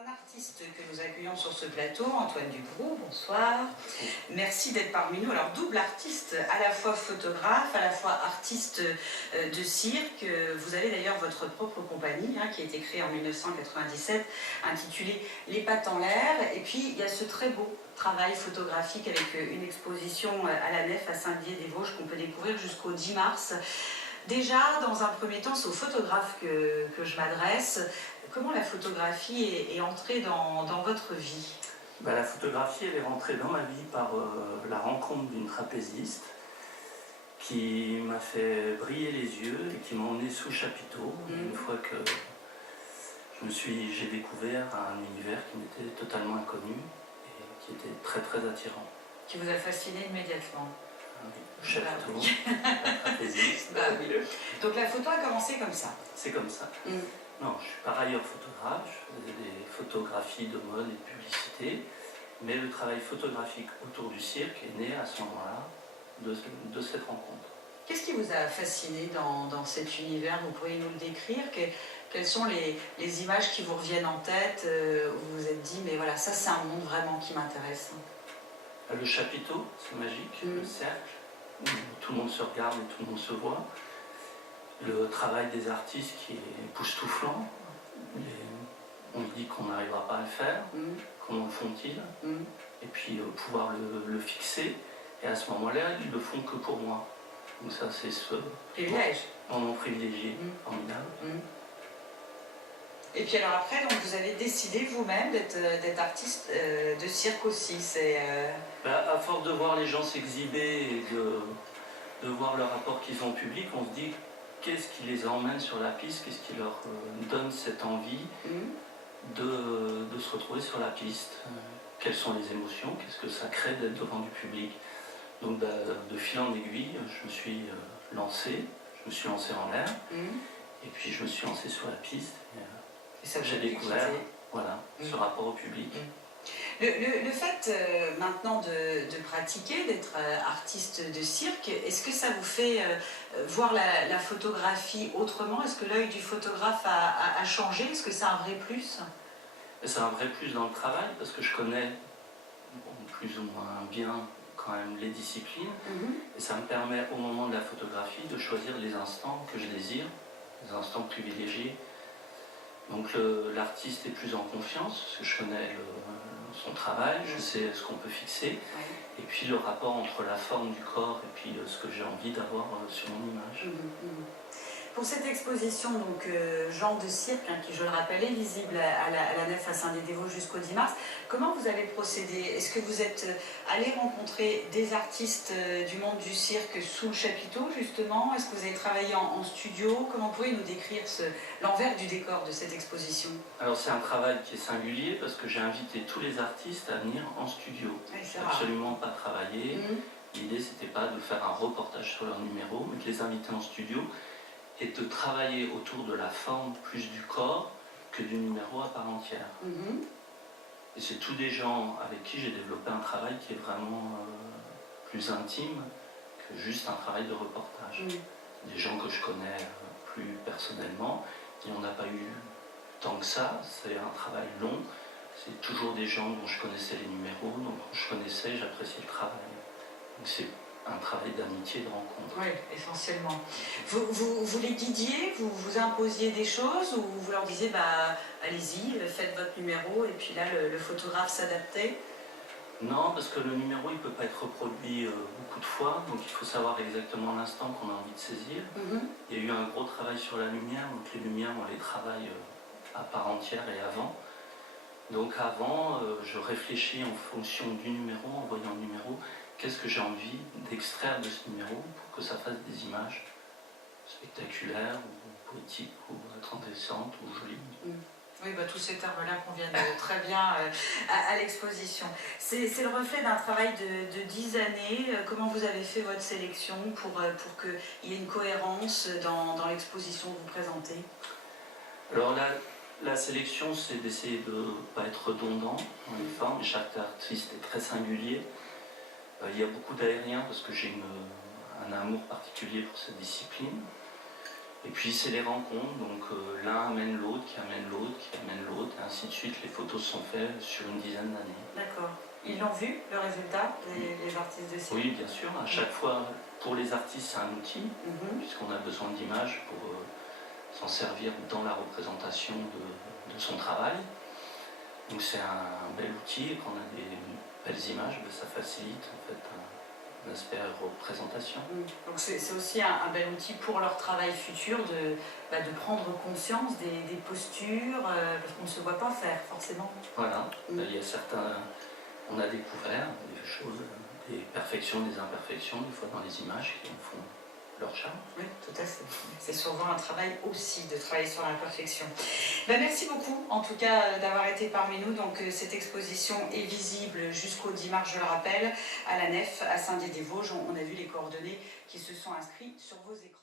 un artiste que nous accueillons sur ce plateau, Antoine Ducrot, bonsoir. Merci d'être parmi nous. Alors, double artiste, à la fois photographe, à la fois artiste de cirque. Vous avez d'ailleurs votre propre compagnie qui a été créée en 1997, intitulée Les Pattes en l'air. Et puis, il y a ce très beau travail photographique avec une exposition à la Nef à Saint-Dié-des-Vosges qu'on peut découvrir jusqu'au 10 mars. Déjà, dans un premier temps, c'est aux photographes que je m'adresse. Comment la photographie est entrée dans votre vie? La photographie, elle est rentrée dans ma vie par la rencontre d'une trapéziste qui m'a fait briller les yeux et qui m'a emmené sous chapiteau. Une fois que j'ai découvert un univers qui m'était totalement inconnu et qui était très très attirant. Qui vous a fasciné immédiatement? Le chapiteau, la trapéziste. Oui. Donc la photo a commencé comme ça? C'est comme ça. Non, je suis par ailleurs photographe, je faisais des photographies de mode et de publicité, mais le travail photographique autour du cirque est né à ce moment-là de cette rencontre. Qu'est-ce qui vous a fasciné dans cet univers? Vous pourriez nous le décrire? Quelles sont les images qui vous reviennent en tête, où vous vous êtes dit, mais voilà, ça c'est un monde vraiment qui m'intéresse? Le chapiteau, c'est magique, le cercle, où tout le monde se regarde et tout le monde se voit. Le travail des artistes qui est époustouflant. On dit qu'on n'arrivera pas à le faire, comment le font-ils? Et puis pouvoir le fixer, et à ce moment-là, ils le font que pour moi. Donc ça, c'est ce privilège. Moment privilégié, formidable. Et puis alors après, donc vous avez décidé vous-même d'être artiste de cirque aussi. À force de voir les gens s'exhiber et de voir le rapport qu'ils ont au public, on se dit qu'est-ce qui les emmène sur la piste, qu'est-ce qui leur donne cette envie de se retrouver sur la piste. Quelles sont les émotions, qu'est-ce que ça crée d'être devant du public. Donc de fil en aiguille, je me suis lancé en l'air, et puis je me suis lancé sur la piste. Et ça j'ai découvert ce rapport au public. Le fait maintenant de pratiquer, d'être artiste de cirque, est-ce que ça vous fait voir la photographie autrement? Est-ce que l'œil du photographe a changé? Est-ce que c'est un vrai plus? C'est un vrai plus dans le travail, parce que je connais plus ou moins bien quand même les disciplines, et ça me permet au moment de la photographie de choisir les instants que je désire, les instants privilégiés. Donc l'artiste est plus en confiance, parce que je connais son travail, je sais ce qu'on peut fixer, et puis le rapport entre la forme du corps et puis ce que j'ai envie d'avoir sur mon image. Pour cette exposition, donc Gens de cirque, qui je le rappelle est visible à la Nef à Saint-Dié-des-Vosges jusqu'au 10 mars, comment vous avez procédé? Est-ce que vous êtes allé rencontrer des artistes du monde du cirque sous le chapiteau justement? Est-ce que vous avez travaillé en studio? Comment pourriez-vous nous décrire l'envers du décor de cette exposition? Alors c'est un travail qui est singulier parce que j'ai invité tous les artistes à venir en studio. Absolument pas travailler. L'idée c'était pas de faire un reportage sur leur numéro, mais de les inviter en studio et de travailler autour de la forme plus du corps que du numéro à part entière. Et c'est tous des gens avec qui j'ai développé un travail qui est vraiment plus intime que juste un travail de reportage. Des gens que je connais plus personnellement, et on n'a pas eu tant que ça, c'est un travail long, c'est toujours des gens dont je connaissais les numéros, donc je connaissais, j'appréciais le travail. Donc c'est un travail d'amitié, de rencontre. Oui, essentiellement. Vous les guidiez, vous imposiez des choses, ou vous leur disiez, allez-y, faites votre numéro, et puis là, le photographe s'adaptait? Non, parce que le numéro, il ne peut pas être reproduit beaucoup de fois, donc il faut savoir exactement l'instant qu'on a envie de saisir. Il y a eu un gros travail sur la lumière, donc les lumières, on les travaille à part entière et avant. Donc avant, je réfléchis en fonction du numéro, en voyant le numéro, qu'est-ce que j'ai envie d'extraire de ce numéro pour que ça fasse des images spectaculaires, ou poétiques, ou intéressantes, ou jolies. Oui, tous ces termes-là conviennent très bien à l'exposition. C'est le reflet d'un travail de 10 années. Comment vous avez fait votre sélection pour qu'il y ait une cohérence dans l'exposition que vous présentez? Alors là, la sélection, c'est d'essayer de ne pas être redondant dans les formes. Chaque artiste est très singulier. Il y a beaucoup d'aériens parce que j'ai un amour particulier pour cette discipline. Et puis c'est les rencontres, donc l'un amène l'autre, qui amène l'autre, qui amène l'autre, et ainsi de suite. Les photos sont faites sur une dizaine d'années. D'accord. Ils l'ont vu, le résultat, les artistes de cirque? Oui, bien sûr. À chaque fois, pour les artistes, c'est un outil, puisqu'on a besoin d'images pour s'en servir dans la représentation de son travail. Donc c'est un bel outil, et quand on a des belles images, ça facilite en fait un aspect représentation. Donc c'est aussi un bel outil pour leur travail futur de prendre conscience des postures, parce qu'on ne se voit pas faire forcément. Voilà, il y a certains, on a découvert des choses, des perfections, des imperfections, des fois dans les images qui en font leur charme. Oui, tout à fait. C'est souvent un travail aussi de travailler sur l'imperfection. Merci beaucoup en tout cas d'avoir été parmi nous. Donc cette exposition est visible jusqu'au 10 mars, je le rappelle, à la Nef, à Saint-Dié-des-Vosges. On a vu les coordonnées qui se sont inscrites sur vos écrans.